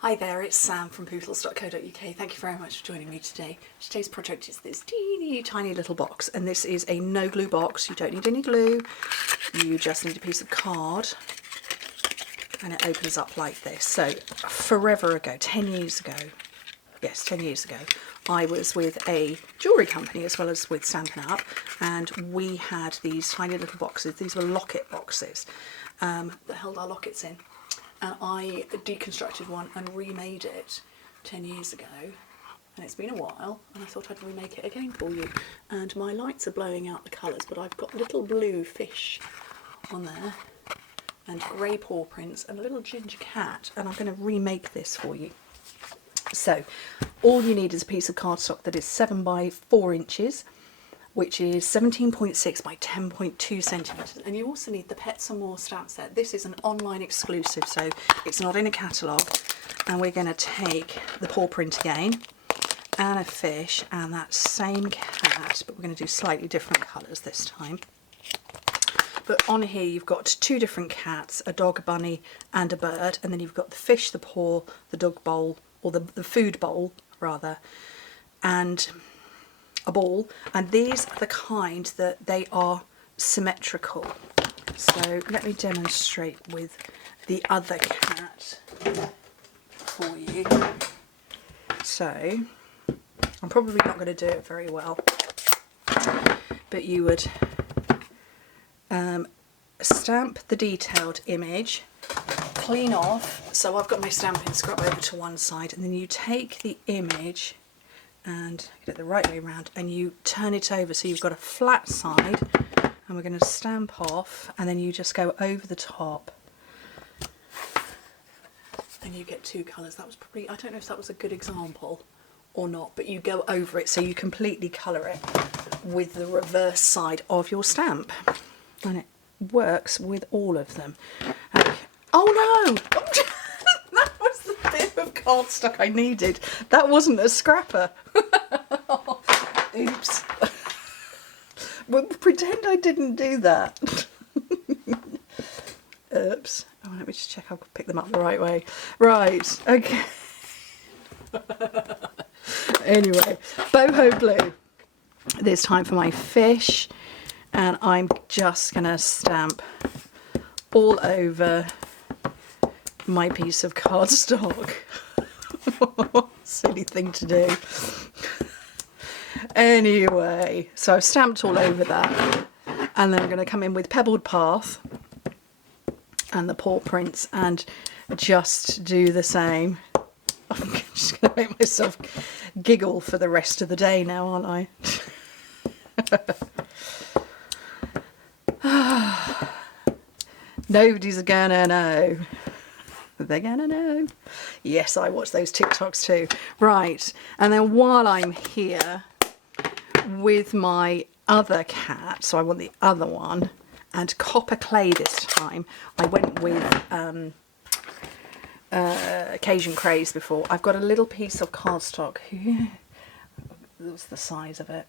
Hi there, it's Sam from Pootles.co.uk. Thank you very much for joining me today. Today's project is this teeny tiny little box, and this is a no glue box. You don't need any glue, you just need a piece of card, and it opens up like this. So forever ago, 10 years ago, yes, 10 years ago, I was with a jewellery company as well as with Stampin' Up, and we had these tiny little boxes. These were locket boxes that held our lockets in. And I deconstructed one and remade it 10 years ago, and it's been a while, and I thought I'd remake it again for you. And my lights are blowing out the colours, but I've got little blue fish on there, and grey paw prints, and a little ginger cat, and I'm going to remake this for you. So, all you need is a piece of cardstock that is 7 by 4 inches, which is 17.6 by 10.2 centimetres. And you also need the Pets and More stamp set. This is an online exclusive, so it's not in a catalogue. And we're going to take the paw print again, and a fish, and that same cat, but we're going to do slightly different colours this time. But on here you've got 2 different cats, a dog, a bunny, and a bird. And then you've got the fish, the paw, the dog bowl, or the food bowl, rather, and a ball, and these are the kind that they are symmetrical. So let me demonstrate with the other cat for you. So I'm probably not going to do it very well, but you would stamp the detailed image, clean off, so I've got my stamping scrub over to one side, and then you take the image and get it the right way around, and you turn it over so you've got a flat side, and we're going to stamp off, and then you just go over the top and you get 2 colours. That was probably, I don't know if that was a good example or not, but you go over it so you completely colour it with the reverse side of your stamp, and it works with all of them. Okay. Oh no! That was the bit of cardstock I needed. That wasn't a scrapper. Oops. Well, pretend I didn't do that. Oops. Oh, let me just check I'll pick them up the right way. Right, okay. Anyway, boho blue. This time for my fish, and I'm just gonna stamp all over my piece of cardstock. Silly thing to do. Anyway, so I've stamped all over that, and then I'm going to come in with Pebbled Path and the paw prints and just do the same. I'm just going to make myself giggle for the rest of the day now, aren't I? Nobody's gonna know. They're gonna know. Yes, I watch those TikToks too. Right, and then while I'm here with my other cat, so I want the other one, and copper clay this time. I went with Cajun Craze before. I've got a little piece of cardstock. What's the size of it?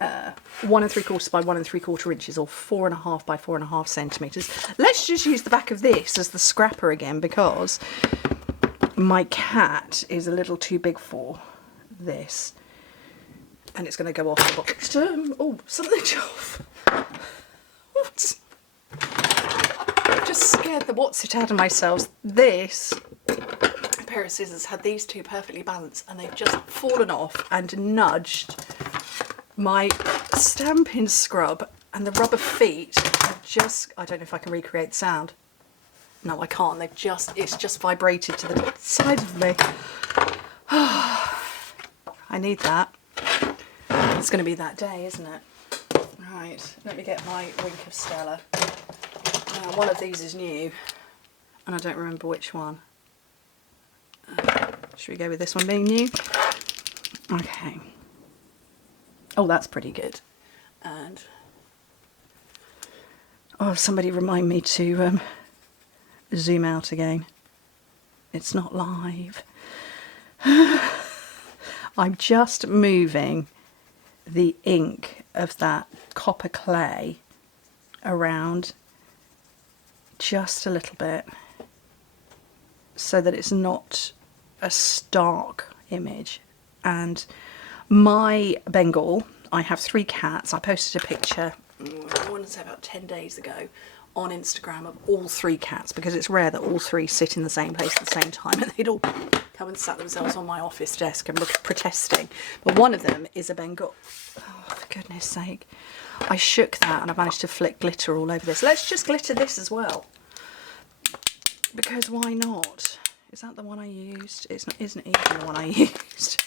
1 3/4 by 1 3/4 inches, or 4.5 by 4.5 centimetres. Let's just use the back of this as the scrapper again, because my cat is a little too big for this, and it's going to go off the box. Oh, something's off. What? I just scared the what's it out of myself. This pair of scissors had these 2 perfectly balanced, and they've just fallen off and nudged my stamping scrub, and the rubber feet have just, I don't know if I can recreate the sound. No, I can't. They've just, it's just vibrated to the side of me. I need that. It's going to be that day, isn't it? Right, let me get my Wink of Stella. One of these is new, and I don't remember which one. Should we go with this one being new? Okay. Oh, that's pretty good. And oh, somebody remind me to zoom out again. It's not live. I'm just moving the ink of that copper clay around just a little bit so that it's not a stark image. And my Bengal, I have 3 cats. I posted a picture, I want to say about 10 days ago, on Instagram of all 3 cats, because it's rare that all 3 sit in the same place at the same time, and they'd all come and sat themselves on my office desk and were protesting. But one of them is a Bengal. Oh, for goodness sake. I shook that and I managed to flick glitter all over this. Let's just glitter this as well, because why not? Is that the one I used? It's not, isn't even the one I used.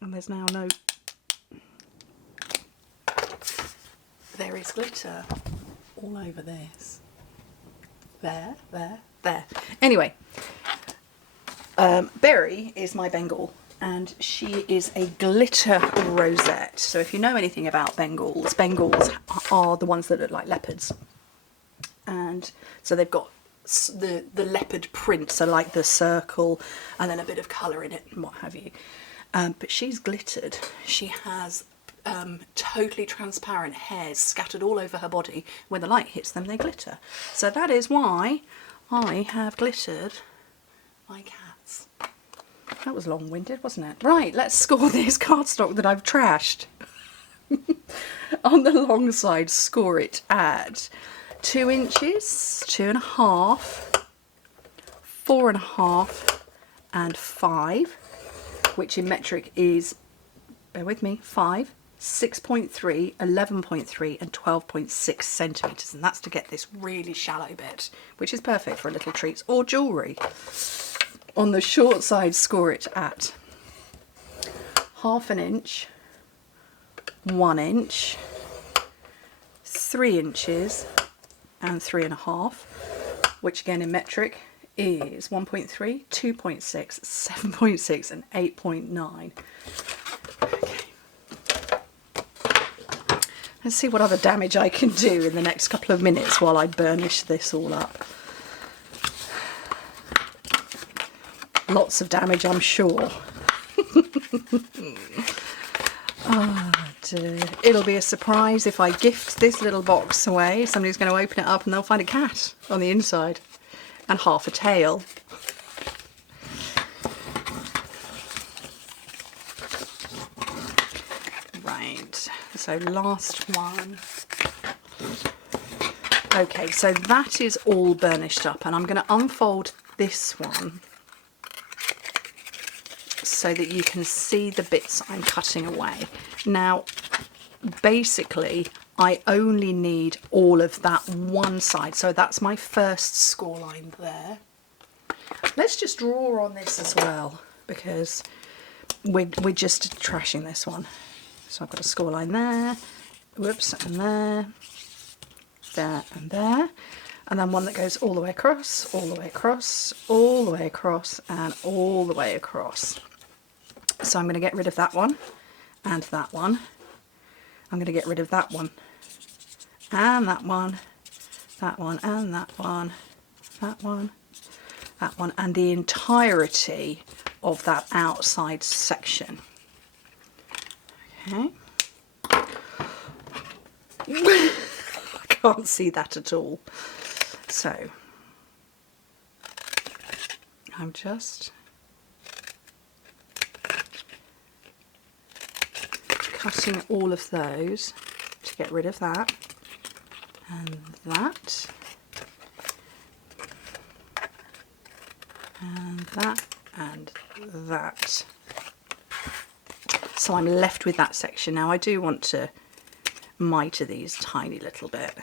And there's now no... There is glitter all over this. There, there, there. Anyway, Berry is my Bengal, and she is a glitter rosette. So if you know anything about Bengals, Bengals are the ones that look like leopards. And so they've got the leopard print, so like the circle and then a bit of colour in it and what have you. But she's glittered. She has totally transparent hairs scattered all over her body. When the light hits them, they glitter. So that is why I have glittered my cats. That was long-winded, wasn't it? Right, let's score this cardstock that I've trashed. On the long side, score it at 2 inches, 2.5, 4.5 and 5, which in metric is, bear with me, 5, 6.3, 11.3 and 12.6 centimetres, and that's to get this really shallow bit, which is perfect for little treats or jewellery. On the short side, score it at 1/2 inch, 1 inch, 3 inches and 3.5, which again in metric is 1.3, 2.6, 7.6 and 8.9. Let's see what other damage I can do in the next couple of minutes while I burnish this all up. Lots of damage, I'm sure. Oh dear. It'll be a surprise if I gift this little box away. Somebody's going to open it up and they'll find a cat on the inside and half a tail. Right, so last one. Okay, so that is all burnished up, and I'm going to unfold this one so that you can see the bits I'm cutting away. Now, basically, I only need all of that one side, so that's my first score line there. Let's just draw on this as well, because we're just trashing this one. So I've got a score line there, whoops, and there, there and there, and then one that goes all the way across, all the way across, all the way across, and all the way across. So I'm going to get rid of that one and that one. I'm going to get rid of that one and that one, that one and that one, that one, that one, and the entirety of that outside section. Okay. I can't see that at all. So I'm just cutting all of those to get rid of that and that and that and that. So I'm left with that section. Now I do want to miter these tiny little bit,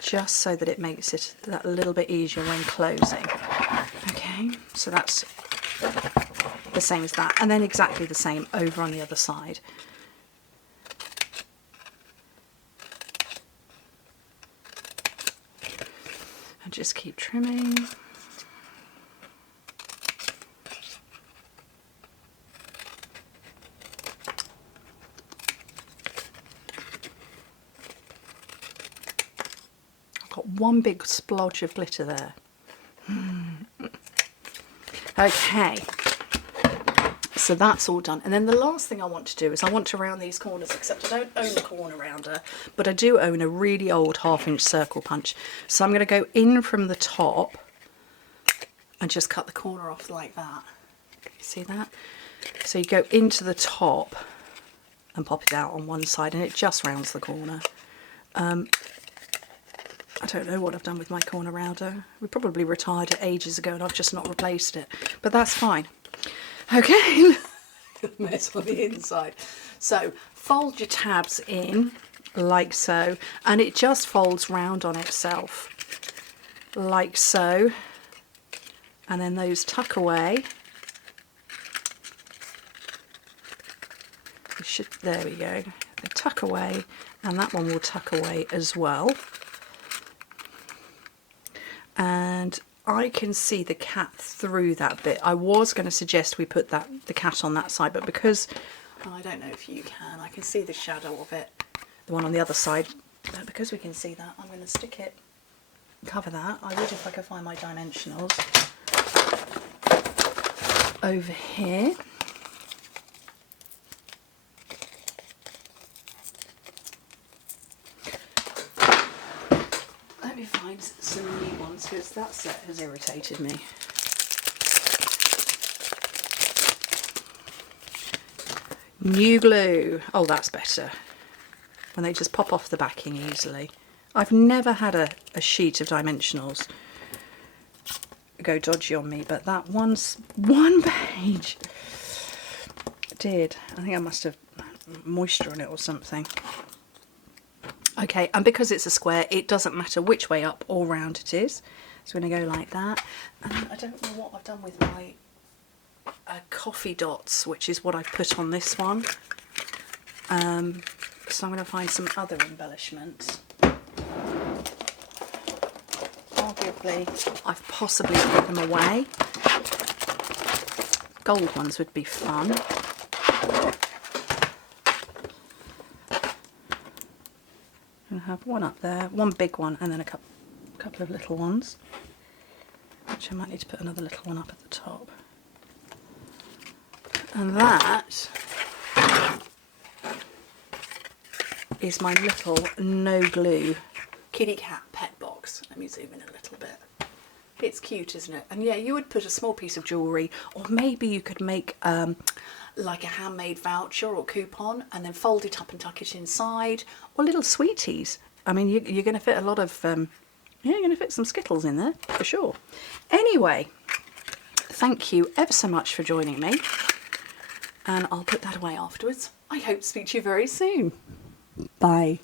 just so that it makes it that little bit easier when closing. Okay, so that's the same as that, and then exactly the same over on the other side. And just keep trimming. I've got one big splodge of glitter there. Okay. So that's all done. And then the last thing I want to do is I want to round these corners, except I don't own a corner rounder, but I do own a really old 1/2 inch circle punch. So I'm going to go in from the top and just cut the corner off like that. See that? So you go into the top and pop it out on one side and it just rounds the corner. I don't know what I've done with my corner rounder. We probably retired it ages ago and I've just not replaced it, but that's fine. Okay, mess on the inside. So fold your tabs in like so, and it just folds round on itself like so, and then those tuck away. There we go, they tuck away, and that one will tuck away as well. And I can see the cat through that bit. I was going to suggest we put the cat on that side, but because I don't know if you can, I can see the shadow of it, the one on the other side, but because we can see that, I'm going to stick it, cover that. I would if I could find my dimensionals over here. Let me find some new ones because that set has irritated me. New glue. Oh, that's better. When they just pop off the backing easily. I've never had a sheet of dimensionals go dodgy on me, but that one page did. I think I must have moisture in it or something. Okay, and because it's a square, it doesn't matter which way up or round it is. So we're going to go like that. And I don't know what I've done with my coffee dots, which is what I've put on this one. So I'm going to find some other embellishments. Arguably, I've possibly put them away. Gold ones would be fun. I have one up there, one big one, and then a couple of little ones, which I might need to put another little one up at the top. And that is my little no glue kitty cat pet box. Let me zoom in a little bit. It's cute, isn't it? And yeah, you would put a small piece of jewellery, or maybe you could make like a handmade voucher or coupon and then fold it up and tuck it inside, or little sweeties. I mean, you're going to fit a lot of, yeah, you're going to fit some Skittles in there for sure. Anyway, thank you ever so much for joining me, and I'll put that away afterwards. I hope to speak to you very soon. Bye.